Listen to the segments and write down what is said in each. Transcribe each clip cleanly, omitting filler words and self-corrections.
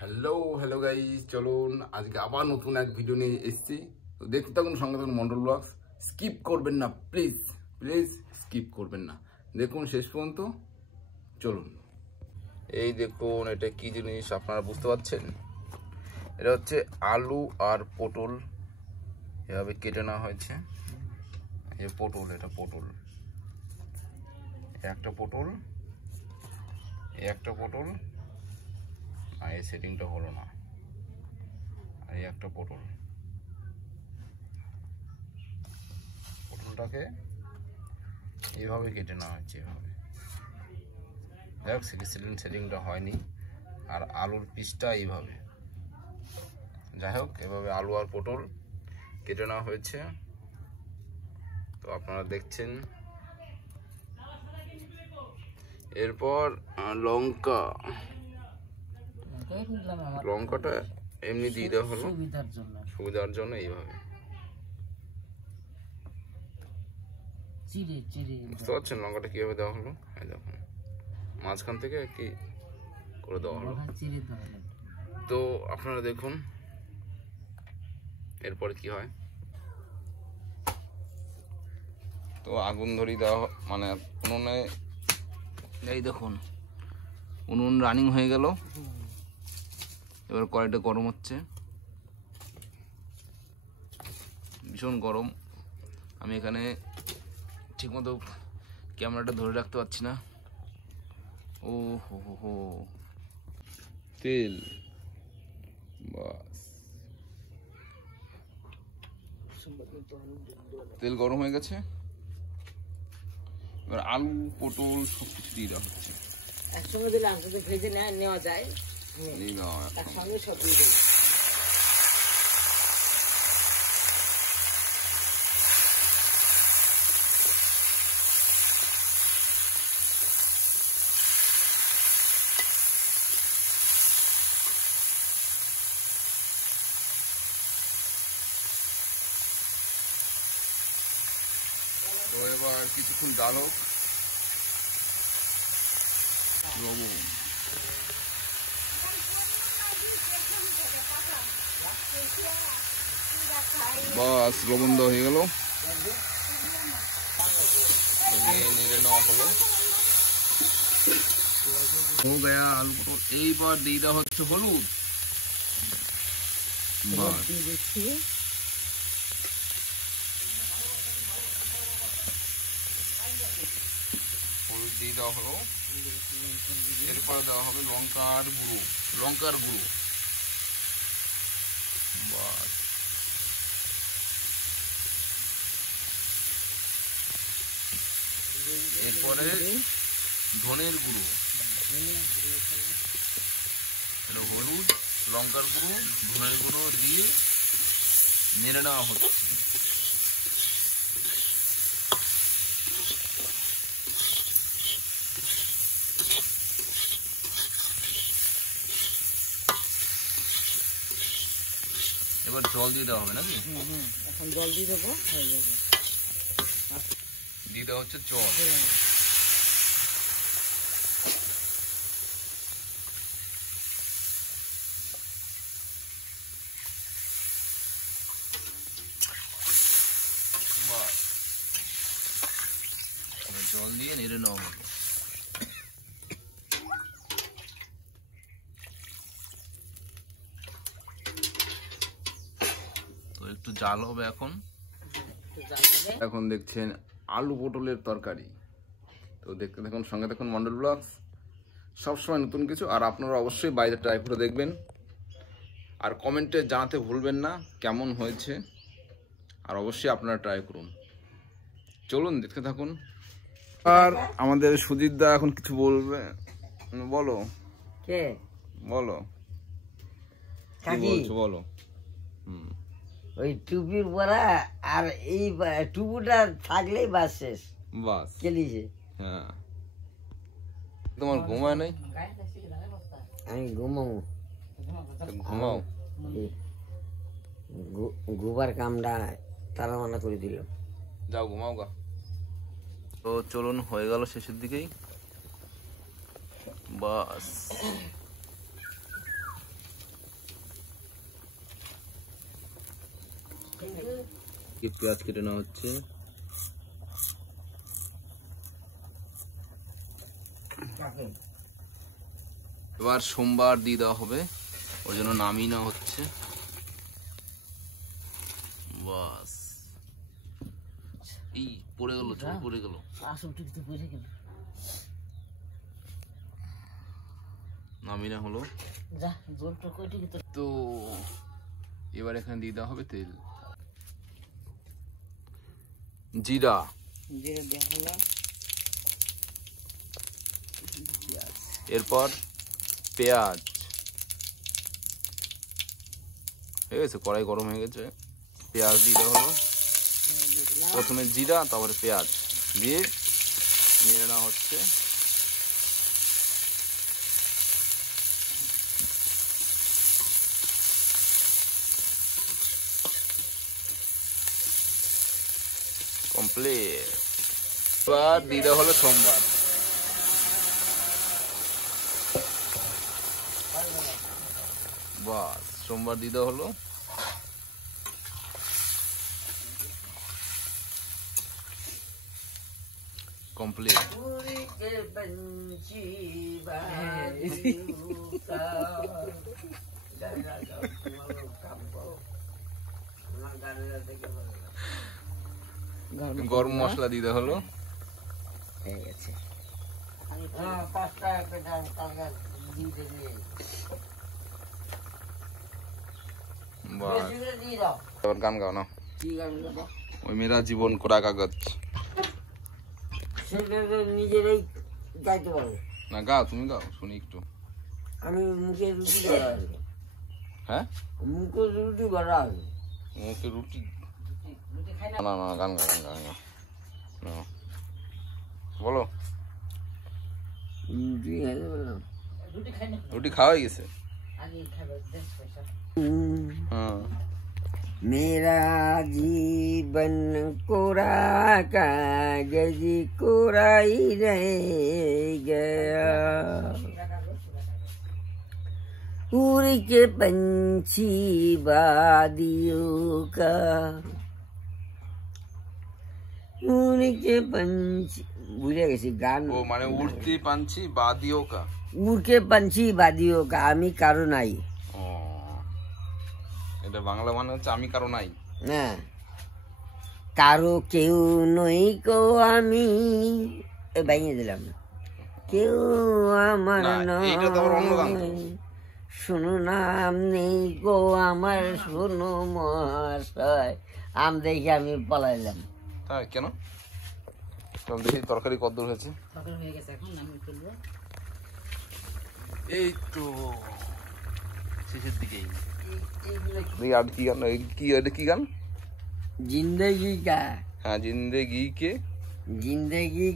Hello guys, চলুন আজকে আবার নতুন এক ভিডিও নিয়ে এসেছি। তো দেখতে থাকুন, সঙ্গে থাকুন মন্ডল ব্লগস। স্কিপ করবেন না, প্লিজ প্লিজ স্কিপ করবেন না, দেখুন শেষ পর্যন্ত। চলুন, এই দেখুন এটা কি জিনিস আপনারা বুঝতে পারছেন? এটা হচ্ছে আলু আর পটল এভাবে কেটে নেওয়া হয়েছে। এই পটল, এটা পটল, একটা পটল, একটা পটল, আর এই সেটিংটা হলো না। এই একটা পটলটাকে এইভাবে কেটে নেওয়া হচ্ছে, এভাবে দেখ সেটিংটা হয়নি। আর আলুর পিসটা এইভাবে, যাই হোক এভাবে আলু আর পটল কেটে নেওয়া হয়েছে। তো আপনারা দেখছেন। এরপর লঙ্কাটা এমনি দিয়ে দেওয়া হলো সুবিধার জন্য, এইভাবে বুঝতে পারছেন লঙ্কাটা কিভাবে দেওয়া হলো? এই দেখুন মাঝখান থেকে কি করে দেওয়া হলো। তো আপনারা দেখুন এরপর কি হয়। তো আগুন ধরিয়ে দেওয়া, মানে উনুনে, এই দেখুন উনুন রানিং হয়ে গেল। এবার কড়াইটা গরম হচ্ছে, ভীষণ গরম। আমি এখানে ঠিকমতো ক্যামেরাটা ধরে রাখতে পারছি না। ও হো হো হো, তেল, বাস তেল গরম হয়ে গেছে। এবার আলু পটল সবকিছু দিয়ে দেওয়া হচ্ছে একসঙ্গে দিলে একসাথে ভেজে নেওয়া যায়, একসঙ্গে সব দিয়ে দেবো। তো এবার কিছুক্ষণ ডাল হোক, লবণ, বাস লবণ দেওয়া হয়ে গেল। নেড়ে নেওয়া হলো, আলু পটল। এইবার দিয়ে দেওয়া হচ্ছে হলুদ, হলুদ দিয়ে দেওয়া হলো। এরপরে দেওয়া হবে লঙ্কার গুঁড়ো, বাস। এরপরে ধনের গুঁড়ো, হলুদ, লঙ্কার গুঁড়ো, ধনের গুঁড়ো দিয়ে নেড়ে নেওয়া হচ্ছে। এবার জল দিয়ে দেওয়া হবে নাকি? এখন জল দিয়ে দেবো, হয়ে যাবে। দিয়ে দেওয়া হচ্ছে জল। জল দিয়ে নেড়ে নেওয়া হবে। তো একটু জাল হবে এখন। এখন দেখছেন আলু পটলের তরকারি। তো দেখতে থাকুন, সঙ্গে থাকুন মন্ডল ব্লগস। সবসময় নতুন কিছু, আর আপনারা অবশ্যই বাইরে ট্রাই করে দেখবেন, আর কমেন্টে জানাতে ভুলবেন না কেমন হয়েছে, আর অবশ্যই আপনারা ট্রাই করুন। চলুন দেখতে থাকুন। আর আমাদের সুজিত দা এখন কিছু বলবে, বলো। কে বলো, কি বলছো বলো। ওই টুপির পরা আর এই টুপুটা থাকলেই বাস শেষ, বাস কেলিছে। হ্যাঁ, তোমার ঘুমায় নাই? আমি ঘুমাবো, ঘুমাও। ঘুবার কামটা তারা মানা করে দিল, যাও ঘুমাও গা। তো চলুন, হয়ে গেল শেষের দিকেই, বাস। এদিকে পেঁয়াজ কেটে নেওয়া হচ্ছে। এবার সোমবার দিয়ে দেওয়া হবে, ওর জন্য নামিয়ে নেওয়া হচ্ছে। বাস, এই পড়ে গেল, ছবি পড়ে গেল। নামিয়ে নেওয়া হলো। তো এবার এখানে দিয়ে দেওয়া হবে তেল, জিরা, এরপর পেঁয়াজ। হয়ে গেছে, কড়াই গরম হয়ে গেছে, পেঁয়াজ দিয়ে দেওয়া হলো। প্রথমে জিরা, তারপরে পেঁয়াজ দিয়ে নেড়ে নেওয়া হচ্ছে। কমপ্লিট। এবার দিয়ে দেওয়া হলো সোমবার। বাস, সোমবার দিয়ে দেওয়া হলো। কমপ্লিট। গরম মশলা দিতে হলো। গান গাও না, ওই মেরা জীবন কোরা কাগজ। নিজেরাই গাইতে পারো না, গাও, তুমি গাও, শুনি একটু। আমি মুখে রুটি করা আছে। হ্যাঁ, মুখে রুটি করা আছে। মুখে রুটি? না না, গান গাও, গান গাও, বলো। রুটি খাওয়া হয়ে গেছে। হ্যাঁ। मेरा जीवन कोरा कागज कोरा ही रह गया, उड़ के पंछी वादियों का, उड़ के पंछी, भूले गए गान। ও মানে উড়তি পাঞ্ছি বাদিও কা, उड़ के पंछी वादियों का, आमी कारो नाई। এটা বাংলা মানে হচ্ছে আমি কারো নাই। না, কারো কেউ নই কো আমি, ভেঙে দিলাম, কেউ আমার নয়, শুনো নাম নেই গো আমার, শুনো মহাশয়। আম দেখে আমি পালাইলাম। হ্যাঁ, কেন? দেখি তরকারি কত দূর হয়েছে। এই তো শেষের দিকেই। আর কি গান? কি গান? जिंदगी का, हाँ, जिंदगी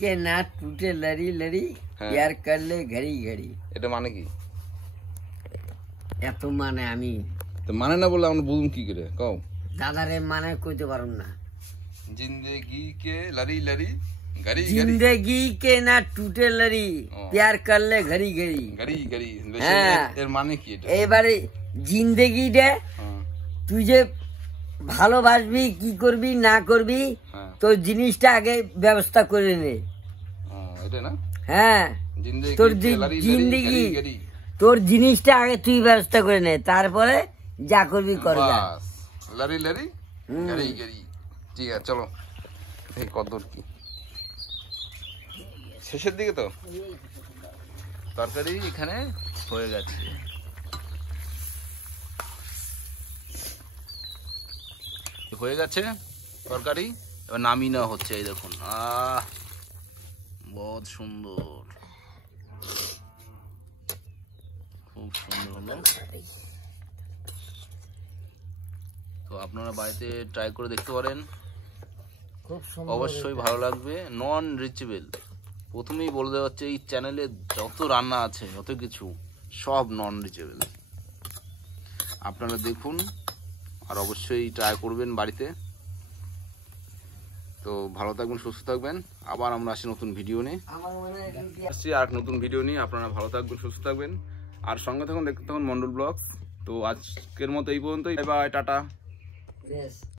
के ना टूटे लड़ी लड़ी, प्यार कर ले घड़ी घड़ी। এটা মানে কি? এত মানে আমি তো মানে না বললে আমরা বুঝুম কি করে, কও। দাদারে মানে কইতে পারুম না। जिंदगी के लड़ी लड़ी घड़ी घड़ी, जिंदगी के ना टूटे लड़ी, प्यार कर ले घड़ी घड़ी। ঘড়ি ঘড়ি, হ্যাঁ, এর মানে কি এটা? এবারে জিন্দেগিটা তুই যে ভালোবাসবি, কি করবি না করবি, তোর জিনিসটা আগে ব্যবস্থা করে নে। এটা না? হ্যাঁ, তোর জিন্দেগি, তোর জিনিসটা আগে তুই ব্যবস্থা করে নে, তারপরে যা করবি কর। লড়ি লড়ি ঘড়ি ঘড়ি। ঠিক আছে, চলো দেখি কতদূর কি। শেষের দিকে তো তরকারি এখানে হয়ে গেছে। হয়ে গেছে তরকারি, এবার নামিয়ে নেওয়া হচ্ছে। এই দেখুন, বহুত সুন্দর, খুব সুন্দর হলো। তো আপনারা বাড়িতে ট্রাই করে দেখতে পারেন, অবশ্যই ভালো লাগবে। নন রিচেবল, প্রথমেই বলে দেওয়া হচ্ছে, এই চ্যানেলে যত রান্না আছে, যত কিছু সব নন রিচেবল। আপনারা দেখুন আর অবশ্যই ট্রাই করবেন বাড়িতে। তো ভালো থাকবেন, সুস্থ থাকবেন। আবার আমরা আসি নতুন ভিডিও নিয়ে, আসছি আর নতুন ভিডিও নিয়ে। আপনারা ভালো থাকবেন, সুস্থ থাকবেন, আর সঙ্গে থাকুন, দেখতে থাকুন মন্ডল ব্লগস। তো আজকের মতো এই পর্যন্তই, বাই বাই, টাটা।